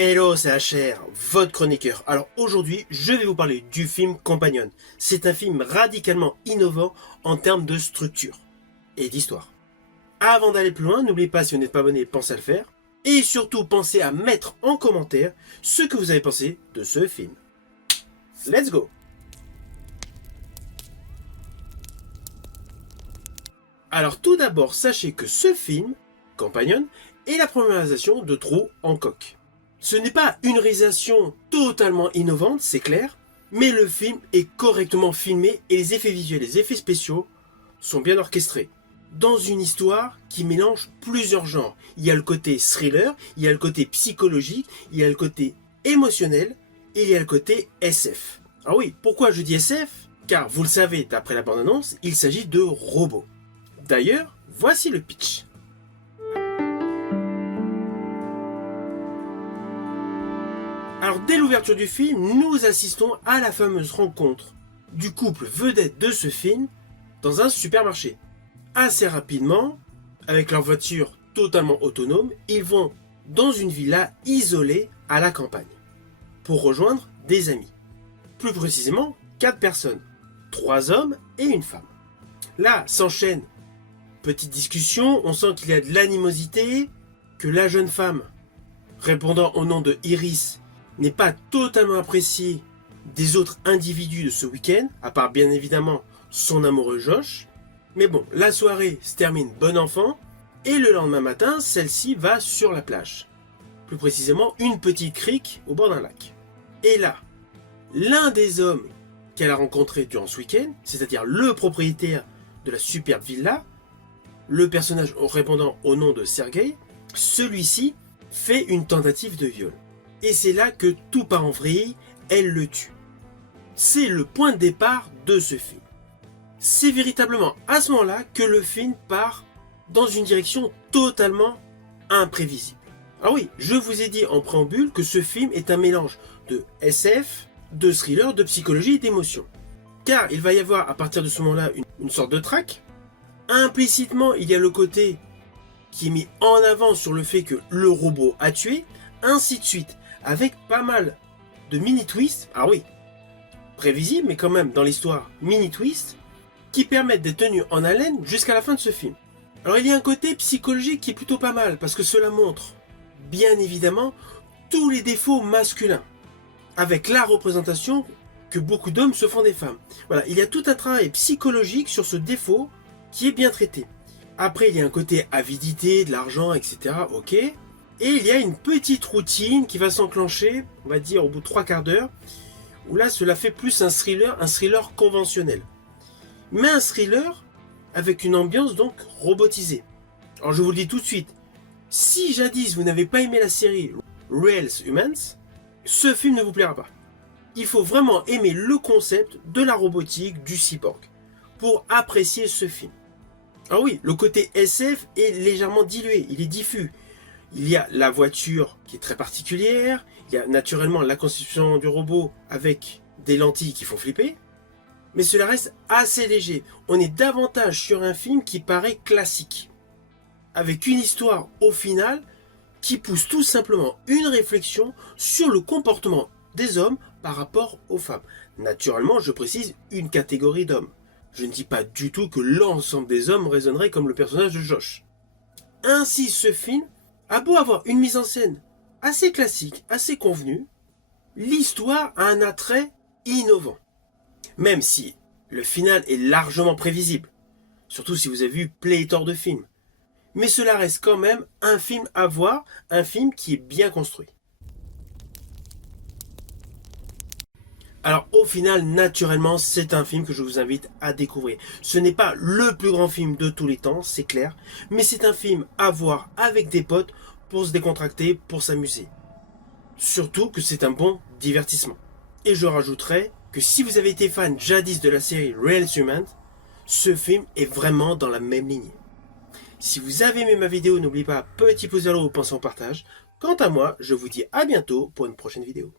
Hello, c'est HR, votre chroniqueur. Alors aujourd'hui, je vais vous parler du film Companion. C'est un film radicalement innovant en termes de structure et d'histoire. Avant d'aller plus loin, n'oubliez pas, si vous n'êtes pas abonné, pensez à le faire. Et surtout, pensez à mettre en commentaire ce que vous avez pensé de ce film. Let's go! Alors tout d'abord, sachez que ce film, Companion, est la première réalisation de Drew Hancock. Ce n'est pas une réalisation totalement innovante, c'est clair, mais le film est correctement filmé et les effets visuels, les effets spéciaux sont bien orchestrés. Dans une histoire qui mélange plusieurs genres. Il y a le côté thriller, il y a le côté psychologique, il y a le côté émotionnel et il y a le côté SF. Ah oui, pourquoi je dis SF? Car vous le savez, d'après la bande-annonce, il s'agit de robots. D'ailleurs, voici le pitch. Alors dès l'ouverture du film, nous assistons à la fameuse rencontre du couple vedette de ce film dans un supermarché. Assez rapidement, avec leur voiture totalement autonome, ils vont dans une villa isolée à la campagne pour rejoindre des amis. Plus précisément, 4 personnes, 3 hommes et une femme. Là s'enchaîne petite discussion, on sent qu'il y a de l'animosité, que la jeune femme, répondant au nom de Iris, n'est pas totalement appréciée des autres individus de ce week-end, à part bien évidemment son amoureux Josh. Mais bon, la soirée se termine bon enfant, et le lendemain matin, celle-ci va sur la plage. Plus précisément, une petite crique au bord d'un lac. Et là, l'un des hommes qu'elle a rencontré durant ce week-end, c'est-à-dire le propriétaire de la superbe villa, le personnage répondant au nom de Sergei, celui-ci fait une tentative de viol. Et c'est là que tout part en vrille, elle le tue. C'est le point de départ de ce film. C'est véritablement à ce moment-là que le film part dans une direction totalement imprévisible. Ah oui, je vous ai dit en préambule que ce film est un mélange de SF, de thriller, de psychologie et d'émotion. Car il va y avoir à partir de ce moment-là une sorte de traque. Implicitement, il y a le côté qui est mis en avant sur le fait que le robot a tué, ainsi de suite, avec pas mal de mini-twists, ah oui, prévisibles, mais quand même dans l'histoire, mini-twists, qui permettent d'être tenus en haleine jusqu'à la fin de ce film. Alors il y a un côté psychologique qui est plutôt pas mal, parce que cela montre, bien évidemment, tous les défauts masculins, avec la représentation que beaucoup d'hommes se font des femmes. Voilà, il y a tout un travail psychologique sur ce défaut qui est bien traité. Après, il y a un côté avidité, de l'argent, etc. Ok. Et il y a une petite routine qui va s'enclencher, on va dire au bout de 3/4 d'heure, où là, cela fait plus un thriller conventionnel. Mais un thriller avec une ambiance donc robotisée. Alors je vous le dis tout de suite, si jadis vous n'avez pas aimé la série Real Humans, ce film ne vous plaira pas. Il faut vraiment aimer le concept de la robotique, du cyborg, pour apprécier ce film. Ah oui, le côté SF est légèrement dilué, il est diffus. Il y a la voiture qui est très particulière, il y a naturellement la conception du robot avec des lentilles qui font flipper, mais cela reste assez léger. On est davantage sur un film qui paraît classique, avec une histoire au final qui pousse tout simplement une réflexion sur le comportement des hommes par rapport aux femmes. Naturellement, je précise une catégorie d'hommes. Je ne dis pas du tout que l'ensemble des hommes raisonnerait comme le personnage de Josh. Ainsi, ce film a beau avoir une mise en scène assez classique, assez convenue, l'histoire a un attrait innovant. Même si le final est largement prévisible, surtout si vous avez vu pléthore de films. Mais cela reste quand même un film à voir, un film qui est bien construit. Alors au final, naturellement, c'est un film que je vous invite à découvrir. Ce n'est pas le plus grand film de tous les temps, c'est clair, mais c'est un film à voir avec des potes pour se décontracter, pour s'amuser. Surtout que c'est un bon divertissement. Et je rajouterai que si vous avez été fan jadis de la série Real Humans, ce film est vraiment dans la même lignée. Si vous avez aimé ma vidéo, n'oubliez pas, petit pouce vers le haut, pensez au partage. Quant à moi, je vous dis à bientôt pour une prochaine vidéo.